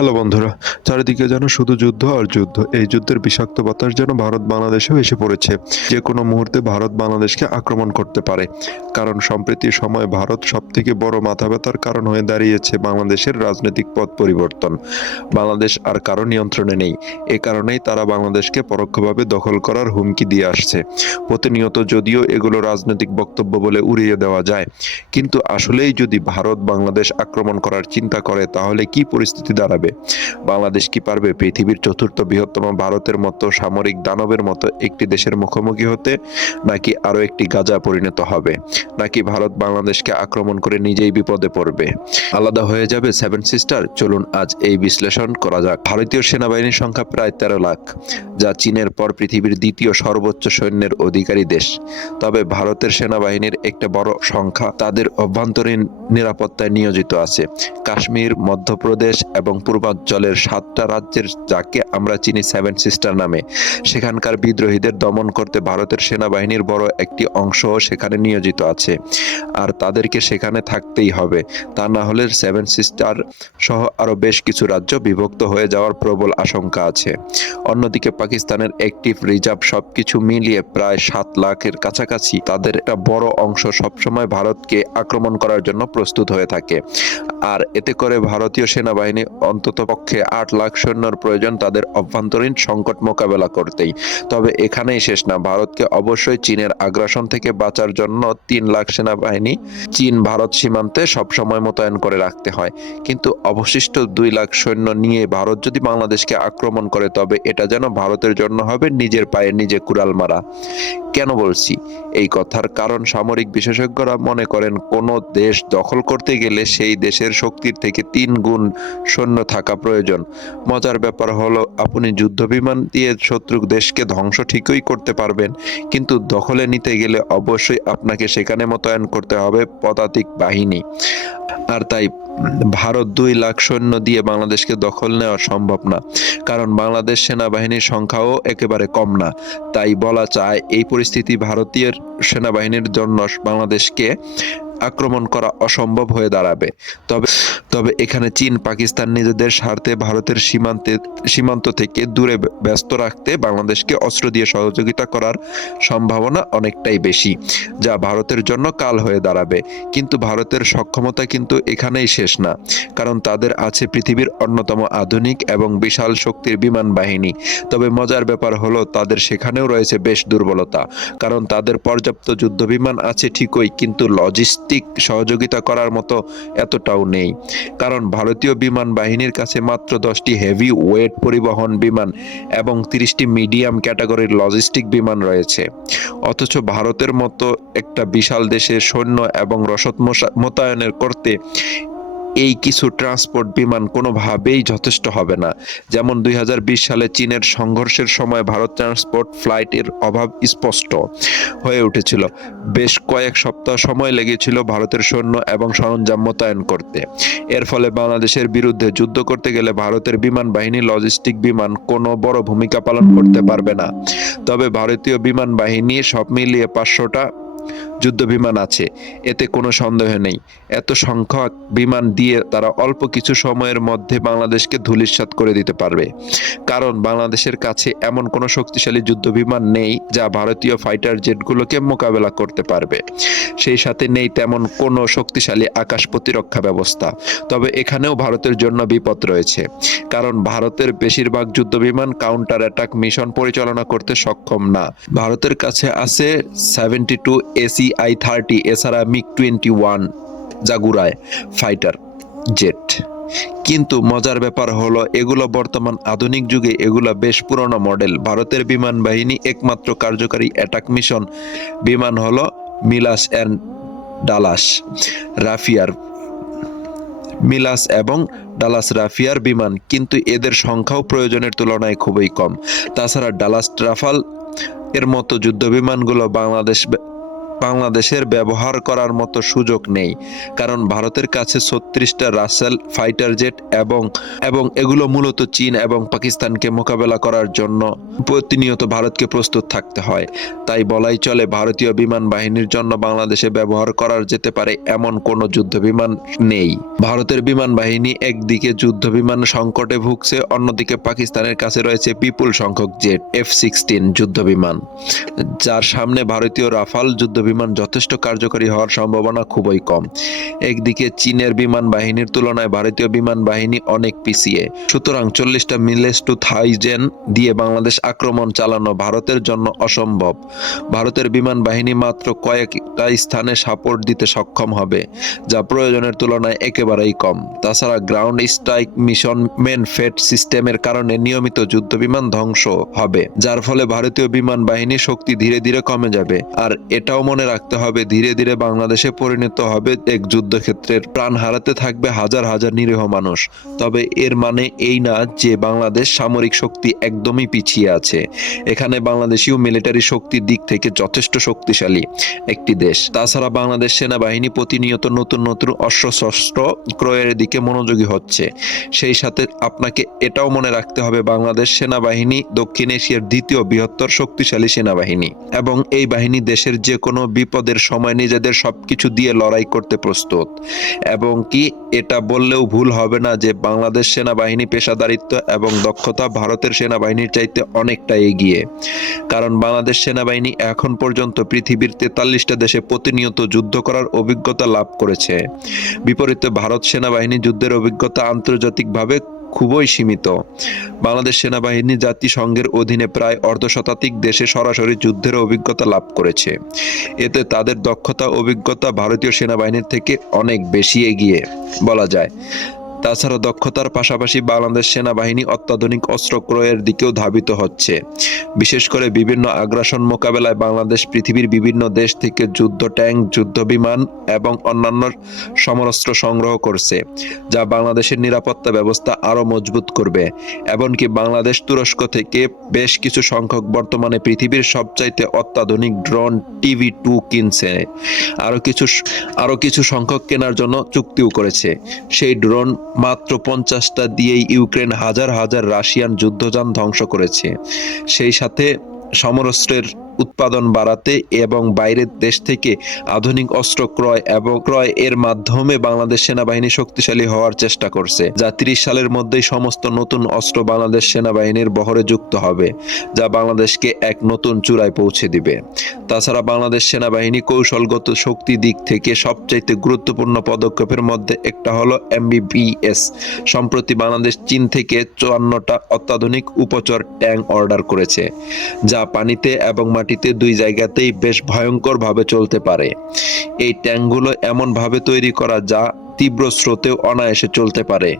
Hello বন্ধুরা, চারিদিকে যেন শুধু যুদ্ধ আর যুদ্ধ। এই যুদ্ধের বিষাক্ত বাতাস যেন ভারত বাংলাদেশেও এসে পড়েছে। যে কোনো মুহূর্তে ভারত বাংলাদেশকে আক্রমণ করতে পারে। কারণ সম্প্রতি সময়ে ভারত সবথেকে বড় মাথাব্যথার কারণ হয়ে দাঁড়িয়েছে বাংলাদেশের রাজনৈতিক পথ পরিবর্তন। বাংলাদেশ আর কারো নিয়ন্ত্রণে নেই। এ কারণেই তারা বাংলাদেশকে পরোক্ষভাবে দখল করার হুমকি দিয়ে আসছে। প্রতিনিয়ত যদিও এগুলো রাজনৈতিক বক্তব্য বলে উড়িয়ে দেওয়া যায়, কিন্তু আসলেই যদি ভারত বাংলাদেশ আক্রমণ করার চিন্তা করে তাহলে কি পরিস্থিতি দাঁড়াবে? বাংলাদেশ কি পারবে পৃথিবীর চতুর্থ বৃহত্তম ভারতের মতো সামরিক দানবের মতো একটি দেশের মুখোমুখি হতে, নাকি আরো একটি গাজা পরিণত হবে, নাকি ভারত বাংলাদেশকে আক্রমণ করে নিজেই বিপদে পড়বে, আলাদা হয়ে যাবে সেভেন সিস্টার? চলুন আজ এই বিশ্লেষণ করা যাক। ভারতীয় সেনাবাহিনীর সংখ্যা প্রায় 13 লাখ, যা চীনের পর পৃথিবীর দ্বিতীয় সর্বোচ্চ সৈন্যের অধিকারী দেশ। তবে ভারতের সেনাবাহিনীর একটা বড় সংখ্যা তাদের অভ্যন্তরীণ নিরাপত্তায় নিয়োজিত আছে। কাশ্মীর, মধ্যপ্রদেশ এবং পূর্বাঞ্চলের 7টা রাজ্যের, যাকে আমরা চিনি সেভেন সিস্টার নামে, সেখানকার বিদ্রোহীদের দমন করতে ভারতের সেনাবাহিনীর বড় একটি অংশও সেখানে নিয়োজিত আছে। আর তাদেরকে সেখানে থাকতেই হবে, তা না হলে সেভেন সিস্টার সহ আরো বেশ কিছু রাজ্য বিভক্ত হয়ে যাওয়ার প্রবল আশঙ্কা আছে। অন্যদিকে পাকিস্তানের অ্যাক্টিভ রিজার্ভ সবকিছু মিলিয়ে প্রায় 7 লাখের কাছাকাছি। তাদের একটা বড় অংশ সবসময় ভারতকে আক্রমণ করার জন্য প্রস্তুত হয়ে থাকে। আর এতে করে ভারতীয় সেনাবাহিনী অন্ততপক্ষে 8 লাখ সৈন্যর প্রয়োজন তাদের অভ্যন্তরীণ সংকট মোকাবেলা করতেই। তবে এখানেই শেষ না, ভারতকে অবশ্যই চীনের আগ্রাসন থেকে বাঁচার জন্য 3 লাখ সেনাবাহিনী চীন ভারত সীমান্তে সবসময় মোতায়েন করে রাখতে হয়। কিন্তু অবশিষ্ট 2 লাখ সৈন্য নিয়ে ভারত যদি বাংলাদেশকে আক্রমণ করে, তবে এটা যেন ভারতের জন্য হবে নিজের পায়ে নিজে কুড়াল মারা। কেন বলছি এই কথার কারণ, সামরিক বিশেষজ্ঞরা মনে করেন কোনো দেশ দখল করতে গেলে সেই দেশের শক্তির থেকে 3 গুণ সৈন্য থাকা প্রয়োজন। মজার ব্যাপার হলো, আপনি যুদ্ধ বিমান দিয়ে শত্রু দেশকে ধ্বংস ঠিকই করতে পারবেন, কিন্তু দখলে নিতে গেলে অবশ্যই আপনাকে সেখানে মোতায়েন করতে হবে পদাতিক বাহিনী। আর তাই ভারত 2 লাখ সৈন্য দিয়ে বাংলাদেশকে দখল নেওয়া সম্ভব না, কারণ বাংলাদেশ সেনাবাহিনীর সংখ্যাও একেবারে কম না। তাই বলা যায় এই পরিস্থিতি ভারতীয় সেনাবাহিনীর জন্য বাংলাদেশকে আক্রমণ করা অসম্ভব হয়ে দাঁড়াবে। তবে তবে এখানে চীন, পাকিস্তান নিজেদের স্বার্থে ভারতের সীমান্ত থেকে দূরে ব্যস্ত রাখতে বাংলাদেশকে অস্ত্র দিয়ে সহযোগিতা করার সম্ভাবনা অনেকটাই বেশি, যা ভারতের জন্য কাল হয়ে দাঁড়াবে। কিন্তু ভারতের সক্ষমতা কিন্তু এখানেই শেষ না, কারণ তাদের আছে পৃথিবীর অন্যতম আধুনিক এবং বিশাল শক্তির বিমান বাহিনী। তবে মজার ব্যাপার হলো, তাদের সেখানেও রয়েছে বেশ দুর্বলতা, কারণ তাদের পর্যাপ্ত যুদ্ধ বিমান আছে ঠিকই, কিন্তু লজিস্টিক সহযোগিতা করার মতো এতটাও নেই। কারণ ভারতীয় বিমান বাহিনীর কাছে মাত্র 10টি হেভি ওয়েট পরিবহন বিমান এবং 30টি মিডিয়াম ক্যাটাগরির লজিস্টিক বিমান রয়েছে। অথচ ভারতের মতো একটা বিশাল দেশের সৈন্য এবং রসদ মোতায়েনের করতে এই কিছু ট্রান্সপোর্ট বিমান কোনোভাবেই যথেষ্ট হবে না। যেমন 2020 সালে চীনের সংঘর্ষের সময় ভারত ট্রান্সপোর্ট ফ্লাইটের অভাব স্পষ্ট হয়ে উঠেছিল। বেশ কয়েক সপ্তাহ সময় লেগেছিল ভারতের সৈন্য এবং সরঞ্জাম মোতায়েন করতে। এর ফলে বাংলাদেশের বিরুদ্ধে যুদ্ধ করতে গেলে ভারতের বিমান বাহিনী লজিস্টিক বিমান কোনো বড় ভূমিকা পালন করতে পারবে না। তবে ভারতীয় বিমান বাহিনী সব মিলিয়ে 500টা যুদ্ধ বিমান আছে, এতে কোনো সন্দেহ নেই। এত সংখ্যক বিমান দিয়ে তারা অল্প কিছু সময়ের মধ্যে বাংলাদেশকে ধূলিসাৎ করে দিতে পারবে। কারণ বাংলাদেশের কাছে এমন কোনো শক্তিশালী যুদ্ধ বিমান নেই যা ভারতীয় ফাইটার জেটগুলোকে মোকাবেলা করতে পারবে। সেই সাথে নেই তেমন কোনো শক্তিশালী আকাশ প্রতিরক্ষা ব্যবস্থা। তবে এখানেও ভারতের জন্য বিপদ রয়েছে, কারণ ভারতের বেশিরভাগ যুদ্ধ বিমান কাউন্টার অ্যাটাক মিশন পরিচালনা করতে সক্ষম না। ভারতের কাছে আছে 72 ACI-30, এছাড়া MiG-21 জাগুরায় ফাইটার জেট। কিন্তু মজার ব্যাপার হলো, এগুলো বর্তমান আধুনিক যুগে এগুলো বেশ পুরনো মডেল। ভারতের বিমান বাহিনী একমাত্র কার্যকারী অ্যাটাক মিশন বিমান হলো মিলাস অ্যান্ড ডালাস রাফিয়ার মিলাস এবং ডালাস রাফিয়ার বিমান, কিন্তু এদের সংখ্যাও প্রয়োজনের তুলনায় খুবই কম। তাছাড়া ডালাস রাফাল এর মতো যুদ্ধ বিমানগুলো বাংলাদেশ বাংলাদেশের ব্যবহার করার মতো সুযোগ নেই, কারণ ভারতের কাছে 36টা রাসেল ফাইটার জেট এবং এগুলো মূলত চীন এবং পাকিস্তানকে মোকাবেলা করার জন্য প্রতিনিয়ত ভারতকে প্রস্তুত থাকতে হয়। তাই বলাই চলে ভারতীয় বিমান বাহিনীর জন্য বাংলাদেশে ব্যবহার করা যেতে পারে এমন কোনো যুদ্ধ বিমান নেই। ভারতের বিমান বাহিনী একদিকে যুদ্ধ বিমান সংকটে ভুগছে, অন্যদিকে পাকিস্তানের কাছে রয়েছে বিপুল সংখ্যক জেট F-16 যুদ্ধ বিমান, যার সামনে ভারতীয় রাফাল যুদ্ধ বিমান যথেষ্ট কার্যকরী হওয়ার সম্ভাবনা খুবই কম। একদিকে চীনের বিমান বাহিনীর তুলনায় ভারতীয় বিমান বাহিনী অনেক পিছিয়ে, সুতরাং 40টা মিলেস-2000 দিয়ে বাংলাদেশ আক্রমণ চালানো ভারতের জন্য অসম্ভব। ভারতের বিমান বাহিনী মাত্র কয়েকটা স্থানে সাপোর্ট দিতে সক্ষম হবে, যা প্রয়োজনের তুলনায় একেবারেই কম। তাছাড়া গ্রাউন্ড স্ট্রাইক মিশন মেন ফেট সিস্টেমের কারণে নিয়মিত যুদ্ধ বিমান ধ্বংস হবে, যার ফলে ভারতীয় বিমান বাহিনীর শক্তি ধীরে ধীরে কমে যাবে। আর এটাও মনে রাখতে হবে, ধীরে ধীরে বাংলাদেশে পরিণত হবে এক যুদ্ধক্ষেত্রের, প্রাণ হারাতে থাকবে হাজার হাজার নিরীহ মানুষ। তবে এর মানে এই না যে বাংলাদেশ সামরিক শক্তি একদমই পিছিয়ে আছে। এখানে বাংলাদেশীয় মিলিটারি শক্তির দিক থেকে যথেষ্ট শক্তিশালী একটি দেশ। তাছাড়া বাংলাদেশ সেনাবাহিনী প্রতিনিয়ত নতুন নতুন অস্ত্রশস্ত্র ক্রয়ের দিকে মনোযোগী হচ্ছে। সেই সাথে আপনাকে এটাও মনে রাখতে হবে, বাংলাদেশ সেনাবাহিনী দক্ষিণ এশিয়ার দ্বিতীয় বৃহত্তর শক্তিশালী সেনাবাহিনী, এবং এই বাহিনী দেশের যে কোনো বিপদের সময় নিজেদের সবকিছু দিয়ে লড়াই করতে প্রস্তুত। এবং কি এটা বললেও ভুল হবে না যে বাংলাদেশ সেনাবাহিনী পেশাদারিত্ব এবং দক্ষতা ভারতের সেনাবাহিনীর চাইতে অনেকটা এগিয়ে, কারণ বাংলাদেশ সেনাবাহিনী এখন পর্যন্ত পৃথিবীর 43টা দেশে প্রতিনিয়ত যুদ্ধ করার অভিজ্ঞতা লাভ করেছে। বিপরীতে ভারত সেনাবাহিনী যুদ্ধের অভিজ্ঞতা আন্তর্জাতিকভাবে খুবই সীমিত। বাংলাদেশ সেনাবাহিনী জাতিসংঘের অধীনে প্রায় অর্ধশতাধিক দেশে সরাসরি যুদ্ধের অভিজ্ঞতা লাভ করেছে। এতে তাদের দক্ষতা অভিজ্ঞতা ভারতীয় সেনাবাহিনীর থেকে অনেক বেশি এগিয়ে বলা যায়। তাছাড়া দক্ষতার পাশাপাশি বাংলাদেশ সেনাবাহিনী অত্যাধুনিক অস্ত্র ক্রয়ের দিকেও ধাবিত হচ্ছে। বিশেষ করে বিভিন্ন আগ্রাসন মোকাবেলায় বাংলাদেশ পৃথিবীর বিভিন্ন দেশ থেকে যুদ্ধ ট্যাঙ্ক, যুদ্ধ বিমান এবং অন্যান্য সমরাস্ত্র সংগ্রহ করছে, যা বাংলাদেশের নিরাপত্তা ব্যবস্থা আরও মজবুত করবে। এমনকি বাংলাদেশ তুরস্ক থেকে বেশ কিছু সংখ্যক বর্তমানে পৃথিবীর সবচাইতে অত্যাধুনিক ড্রোন TV-2 কিনছে। আরও কিছু সংখ্যক কেনার জন্য চুক্তিও করেছে। সেই ড্রোন মাত্র 50টা দিয়েই ইউক্রেন হাজার হাজার রাশিয়ান যুদ্ধযান ধ্বংস করেছে। সেই সাথে সমরাস্ত্রের উৎপাদন বাড়াতে এবং বাইরের দেশ থেকে আধুনিক অস্ত্র ক্রয় এর মাধ্যমে বাংলাদেশ সেনাবাহিনী শক্তিশালী হওয়ার চেষ্টা করছে, যা 30 সালের মধ্যেই সমস্ত নতুন অস্ত্র বাংলাদেশ সেনাবাহিনীর বহরে যুক্ত হবে, যা বাংলাদেশকে এক নতুন চূড়ায় পৌঁছে দিবে। তাছাড়া বাংলাদেশ সেনাবাহিনী কৌশলগত শক্তি দিক থেকে সবচাইতে গুরুত্বপূর্ণ পদক্ষেপের মধ্যে একটা হলো MBPS। সম্প্রতি বাংলাদেশ চীন থেকে 54টা অত্যাধুনিক উপচর ট্যাঙ্ক অর্ডার করেছে, যা পানিতে এবং মাটিতে দুই জায়গাতেই বেশ ভয়ঙ্করভাবে চলতে পারে। এই ট্যাঙ্কগুলো এমনভাবে তৈরি করা যা তীব্র স্রোতেও অনায়াসে চলতে পারে।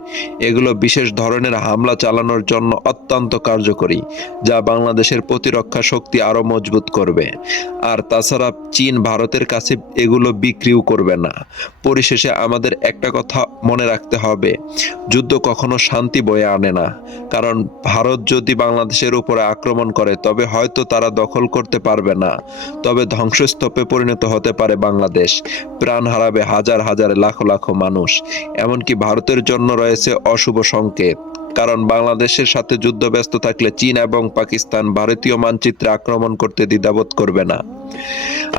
এগুলো বিশেষ ধরনের হামলা চালানোর জন্য অত্যন্ত কার্যকরী, যা বাংলাদেশের প্রতিরক্ষা শক্তি আরও মজবুত করবে। আর তাছাড়া চীন ভারতের কাছে এগুলো বিক্রিও করবে না। পরিশেষে আমাদের একটা কথা মনে রাখতে হবে, যুদ্ধ কখনো শান্তি বয়ে আনে না। কারণ ভারত যদি বাংলাদেশের উপরে আক্রমণ করে তবে হয়তো তারা দখল করতে পারবে না, তবে ধ্বংসস্তূপে পরিণত হতে পারে বাংলাদেশ। প্রাণ হারাবে হাজার হাজার লাখ লাখ মানুষ। এমনকি ভারতের জন্য রয়েছে অশুভ সংকেত, কারণ বাংলাদেশের সাথে যুদ্ধ ব্যস্ত থাকলে চীন এবং পাকিস্তান ভারতীয় মানচিত্রে আক্রমণ করতে দ্বিধাবোধ করবে না।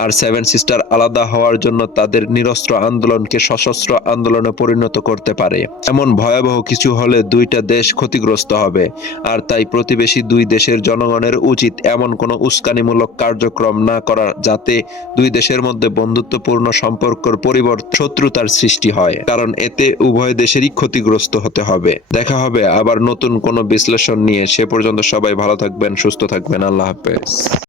আর 7 সিস্টার আলাদা হওয়ার জন্য তাদের নিরস্ত্র আন্দোলনকে সশস্ত্র আন্দোলনে পরিণত করতে পারে। এমন ভয়াবহ কিছু হলে দুইটা দেশ ক্ষতিগ্রস্ত হবে। আর তাই প্রতিবেশী দুই দেশের জনগণের উচিত এমন কোনো উস্কানিমূলক কার্যক্রম না করা যাতে দুই দেশের মধ্যে বন্ধুত্বপূর্ণ সম্পর্কের পরিবর্তে শত্রুতার সৃষ্টি হয়, কারণ এতে উভয় দেশেরই ক্ষতিগ্রস্ত হতে হবে। দেখা হবে আবার নতুন কোনো বিশ্লেষণ নিয়ে। সে পর্যন্ত সবাই ভালো থাকবেন, সুস্থ থাকবেন। আল্লাহ হাফেজ।